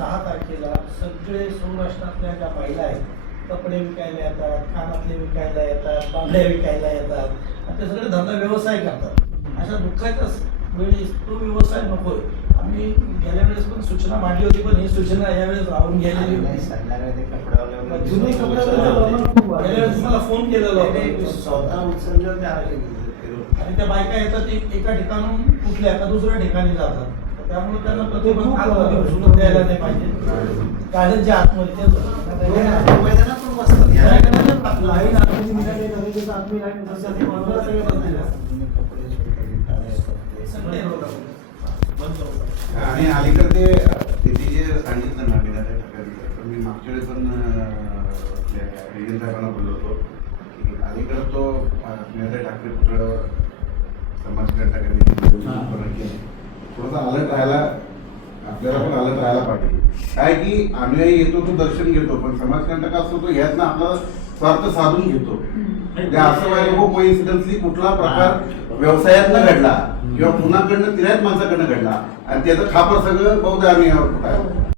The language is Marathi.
6 तारखेला सगळे सौराष्ट्रातल्या ज्या महिला आहेत, कपडे विकायला येतात, कानातले विकायला येतात, बांगड्या विकायला येतात आणि ते सगळे धंदा व्यवसाय करतात. अशा दुःखाच्या वेळी तो व्यवसाय नकोय. आम्ही गेल्या वेळेस पण सूचना मांडली होती, पण ही सूचना यावेळेस राहून गेलेली होती. जुने कपडे गेल्या वेळेस मला फोन केलेला होता, स्वतः उचलले होते आणि त्या बायका येतात एका ठिकाणून कुठल्या एका दुसऱ्या ठिकाणी जातात. तर त्यामुळे त्यांना प्रतिबंध आतमध्ये घुसून द्यायला नाही पाहिजे. गार्डनच्या आतमध्ये मैदानात पण बसतात. लाईन आतमध्ये निघाली, नदीच्या आतमध्ये लाईन बसतात, हे बाजूला सगळे बसलेले असतात. सगळे आणि अलीकडे तिथे जे सांगितलं ना विनायक ठाकरे, मी मागच्या वेळी पण रेजन साहेबांना बोललो होतो की अलीकडे तो विनायक ठाकरे पुतळ्यावर समाजकर्त्यांनी थोडंसं अलर्ट राहायला, आपल्याला पण अलर्ट राहायला पाहिजे. काय की अनुयायी येतो तो दर्शन घेतो, पण समाजकंटक असतो तो ह्यातनं आपला स्वार्थ साधून घेतो. म्हणजे असं व्हायला नको कोइन्सिडन्सली कुठला प्रकार व्यवसायातनं घडला किंवा कुणाकडनं तिऱ्यात माणसाकडनं घडला आणि त्याचं खापर सगळं बौद्ध अनुयायावर आहे.